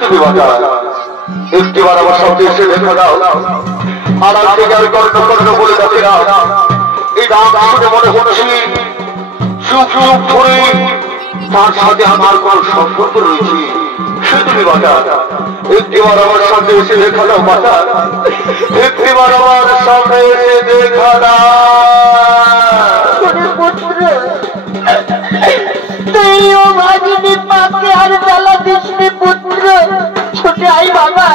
তুমি বাঁচা একটিবার আমার সামনে এসে দেখা দাও আর আজকে আর কর্ণ কর্ণ বলে ডাকে না এই ডাক শুনে মনে হচ্ছে চুপ চুপ ধরে তার সাথে আমার কোন সম্পর্ক রয়েছে সে তুমি বাঁচা একটিবার আমার সামনে এসে দেখা দাও বাঁচা একটিবার আমার সামনে এসে দেখা দাও তুইও ভাগিনী পাকে আর জ্বালা দিসনি পুত্র ছুটে আয় বাবা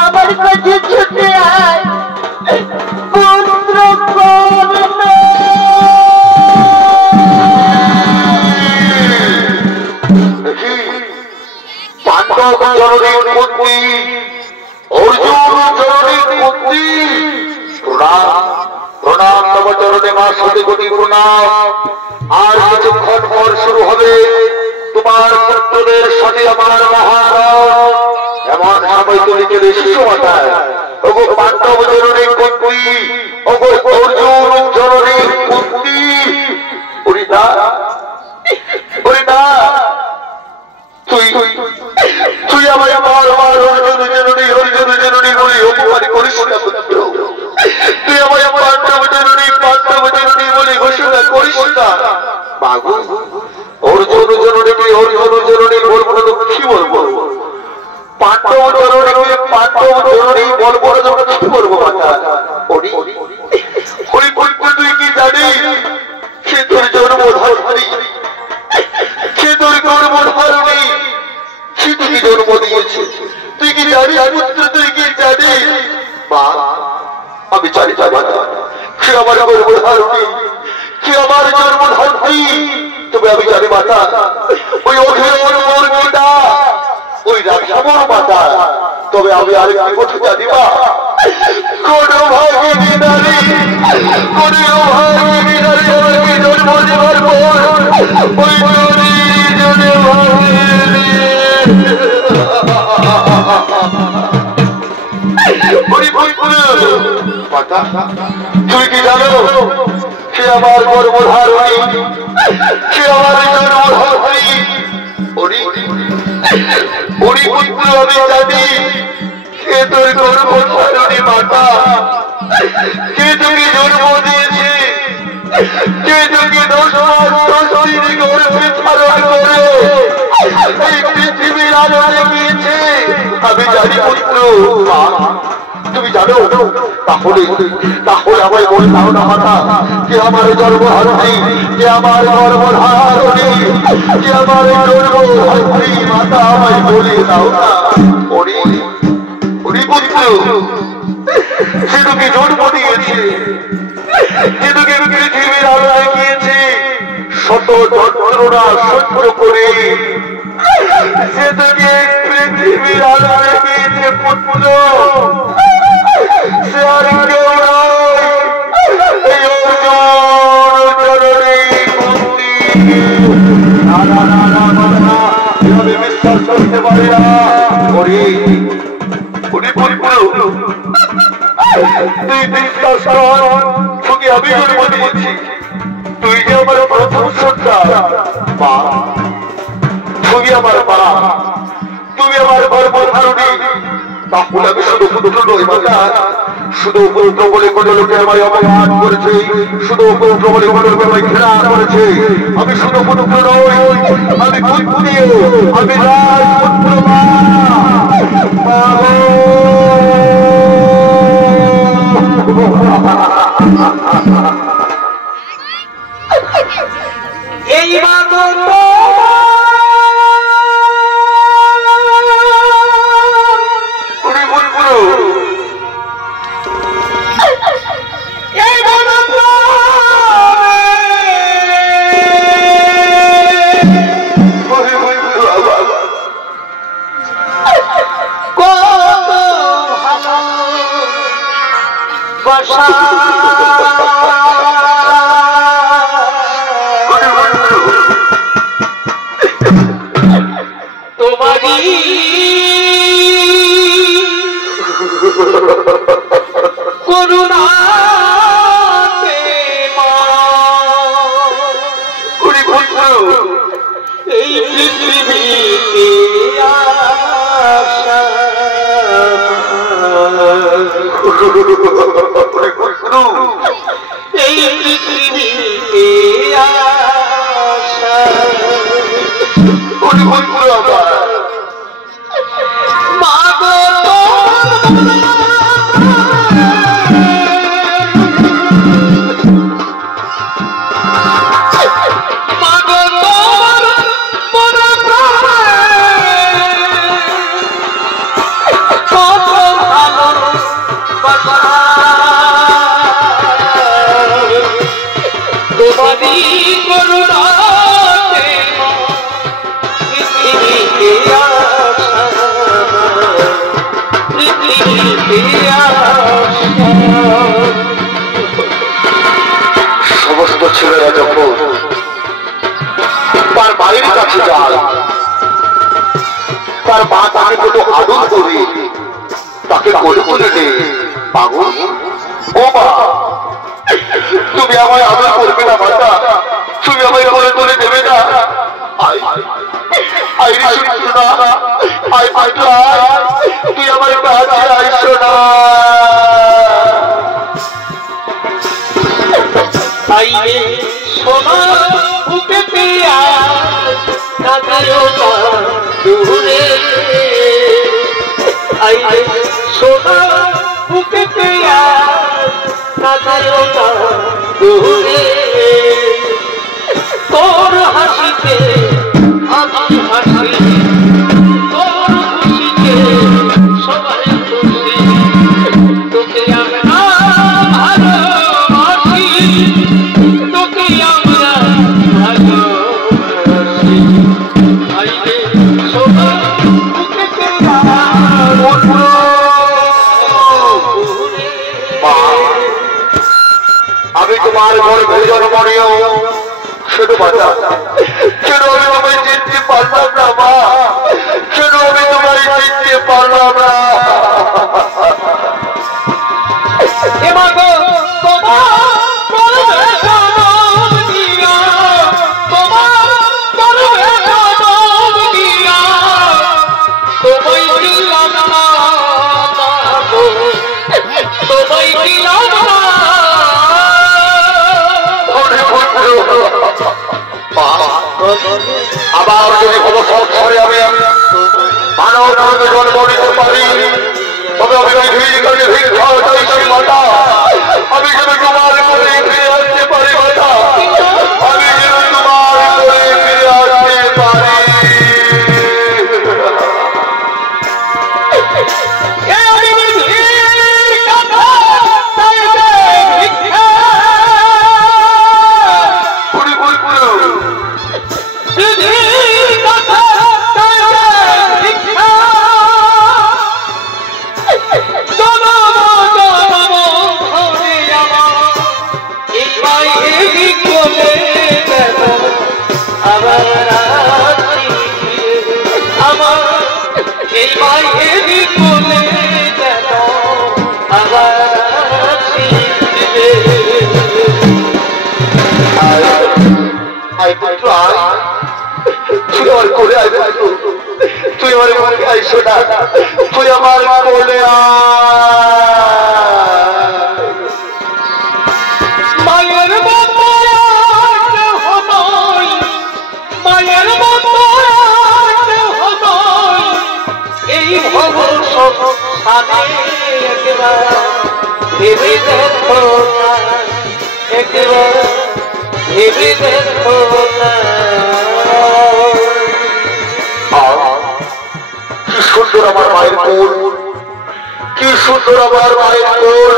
আমার কাছে ছুটে আয় পুত্র পাণ্ডব জননীর পুত্রী অর্জুন জননীর পুত্রী প্রণাম প্রণাম তব চরণে মা সতী কোটি প্রণাম আর কিছুক্ষণ পর শুরু হবে তোমার পুত্রদের সাথে আমার মহাভারত এমন সময় তুমি চলে শিশু মাতায় ওগো পাণ্ডব জননীর পুত্রী ওগো অর্জুন জননীর পুত্রী পরিতা পরিতা তুই তুই আমার অর্জুন জননী বলে অপমান করিস না পুত্র তুই আমার পাণ্ডব জননী বলে ঘোষণা করিস না বাবু অর্জুন জননী বলবো না তো কি বলবো পাণ্ডব জননী বলবো না তো কি বলবো বাচ্চা ওই তুই কি জানিস সে তোর জন্মধারী সে তোর জন্মধারণী সে তুই জন্ম দিয়েছে তুই কি জানিস পুত্র তুই কি জানিস মা আমি জানি সে আমার গর্ভধারণী সে আমার জন্মধারণী তবে আমি জানি মাতা ওই অধীরতা ওই রাক্ষামর মাতা তবে আমি আরেকটি কথা জানি মা কোন ভাগিনী নারী আমাকে জন্ম দেওয়ার পর ওই তুমি কি জানো সে আমার গর্ভধারণী সে আমার জন্মধারণী উনি পুত্র আমি জানি সে তোর গর্ভধারণী মাতা কে তোকে জন্ম দিয়েছে কে তোকে 10 মাস 10 দিন গর্ভে ধারণ করে এই পৃথিবীর আলো দেখিয়েছে আমি জানি পুত্র তুমি জানো তাহলে আমায় বলে দাও না মাতা যে আমার গর্ভধারণী যে আমার গর্ভধারণী যে আমার গর্ভধারণী মাতা আমায় বলে দাও না উনি পুত্র সে তোকে জন্ম দিয়েছে সে তোকে পৃথিবীর আলো দেখিয়েছে শত যন্ত্রণা সহ্য করে সে তোকে পৃথিবীর আলো দেখিয়েছে পুত্র সে আর কেউ নয় বিশ্বাস করতে পারি না তুই বিশ্বাস কর তোকে আমি জন্ম দিয়েছি তুই যে আমার প্রথম সন্তান মা তুমি আমার মা তুমি আমার গর্ভধারণী তাহলে আমি শুধু পুত্র নই মাতা শুধু পুত্র বলে কোনো লোকে আমায় অপমান করেছে শুধু পুত্র বলে কোনো লোকে আমায় ঘৃণা করেছে আমি শুধু পুত্র নই আমি পুত্রী আমি রাজপুত্র মা এই এই পৃথিবী এই পৃথিবীতে আসা সমস্ত ছেলেরা যখন তার বাড়ির কাছে যায়, তার মা তাকে কত আদর করে তাকে কোলে কোলে নেয়। পাগল, ও মা, তুমি আমায় আদর করবে না মাতা? তুমি আমায় কোলে কোলে দেবে না? তুই আমার কাছে আইসো না। আইয়ে সোনা বুকে পিয়া কাঁদিও না দূরে, আইয়ে সোনা বুকে পিয়া কাঁদিও না দূরে, তোর হাসিতে আমি হাসি, তোর খুশিতে সবাই খুশি, তোকে আমরা ভালোবাসি, তোকে আমরা ভালোবাসি, আইরে সোনা বুকে পেয়া আমি তোমার ঘর ভোজন মনেও শুধু বাচ্চা কেন আমি আমায় চিনতে পারলাম না মা? কেন আমি তোমায় চিনতে পারলাম না? আবার যদি কোনো সংসারে আমি মানব ধর্মে জন্ম নিতে পারি, তবে আমি ভিক্ষা চাইছি মাতা। আমি যেন তোমার করে ফিরে আসতে পারি মাতা, আমি যেন তোমার করে ফিরে আসতে পারি। তুই আমার ঘরে আইসো না, তুই আমার কোলে মায়ের মায়ের এই ভব সামনে একবার ভেবে দেখো না, একবার ভেবে দেখো না। কি সুন্দর আমার মায়ের কোল, কি সুন্দর আমার মায়ের কোল।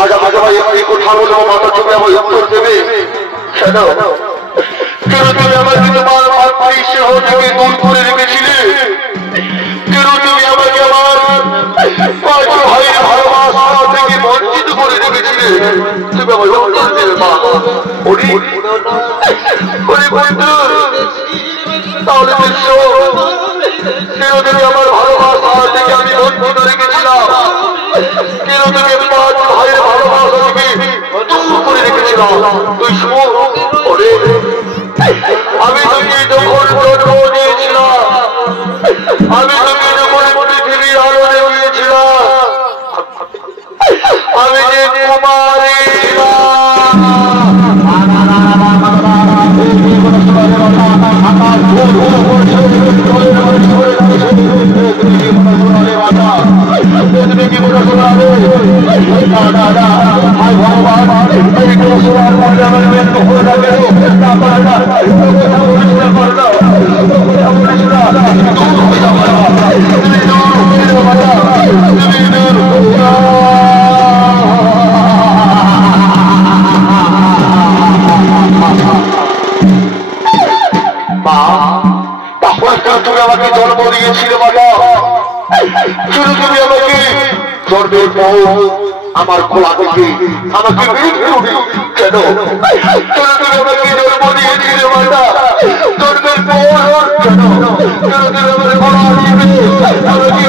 আজ আজ ভাই এই কথা বলবো মাতা, তুমি আমার উত্তর দেবে কেন? কেন তুমি আমাকে তোমার মাতৃ স্নেহ থেকে দূর করে রেখেছিলে? কেন তুমি আমাকে আমার পাঁচ ভাইয়ের ভালোবাসা থেকে বঞ্চিত করে রেখেছিলে? তুমি আমার উত্তর দেবে মা। তাহলে বিশ্ব কেন তুমি আমার ভালোবাসা থেকে আমি বঞ্চিত রেখেছিলাম? কেন তুমি পাঁচ ভাইয়ের ভালোবাসা থেকে দূর করে রেখেছিলাম? তুই শুনো, আমি তোকে যখন জন্ম দিয়েছিলাম, আমি তোকে যখন পৃথিবীর আলো তাহলে তুমি আমাকে জন্ম দিয়েছিলে মাতা, শুধু তুমি আমাকে জন্মের পর আমার খোলা থেকে আমাকে কেন তুমি আমাকে জন্ম দিয়েছিলে মাতা, জন্মের পর কেন তুমি আমার খোলা দিবে আমাকে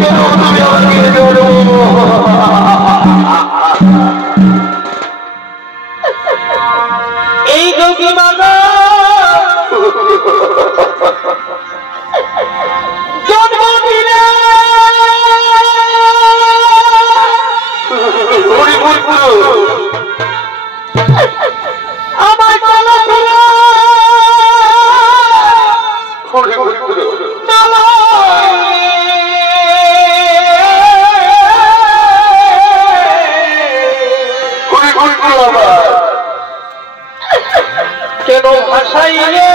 কেন তুমি আমাকে এই যোগী মাতা জন্ম দিলে আমার গলা কেন ভাষাইলে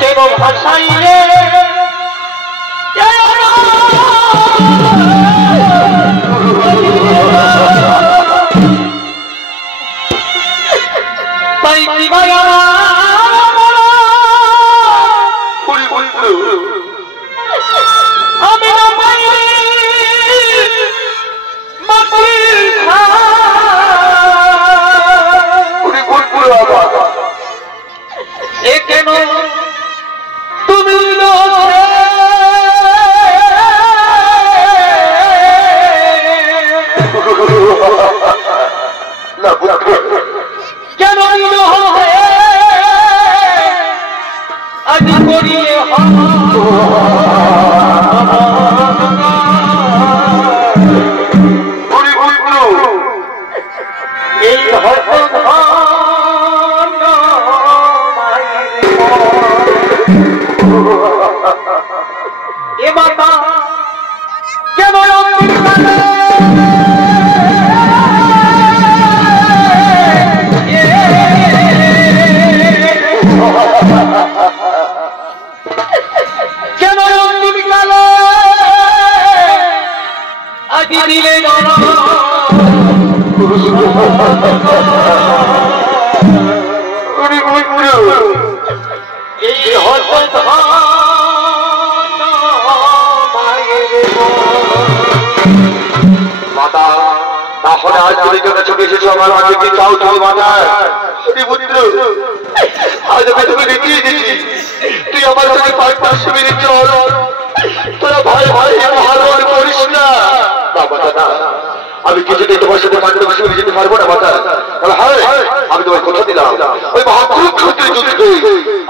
কেন ভাষাইলে তাই কি আমি না পাই এ কেন তুমি কেন আজ করিয়ে এই এ মাতা কেবল কেবল তুমি কালে আজ দিলে এই হঠাৎ মাতা, তাহলে আজ তুমি জন্য ছুটে এসেছো আমার আগে কি চাও তুমি মাতায় পুত্র, আজ আমি তোকে দেখিয়ে দিচ্ছি তুই আমার সঙ্গে 5-5 মিনিট চল, তোরা ভাই ভাই ভালো করিস না মাতা না, আমি কিছুতেই তোমার সাথে 5-10 মিনিট যেতে পারবো না মাতা, হ্যাঁ আমি তোমার কথা দিলাম ওই মহাকুরুক্ষেত্রের যুদ্ধে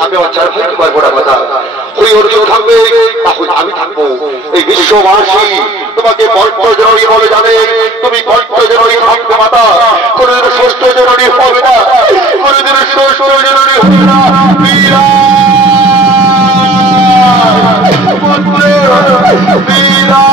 আমি আমার 4 ভাইকে পারবো না মাতা, ওই অর্জুন থাকবে তাহলে আমি থাকবো, এই বিশ্ববাসী তোমাকে কণ্ঠজননী বলে জানে, তুমি কণ্ঠজননী থাকবে মাতা, কোনদিন ষষ্ঠ জননী হবে না, কোনদিন ষষ্ঠ জননী হবে না, বীরা বীরা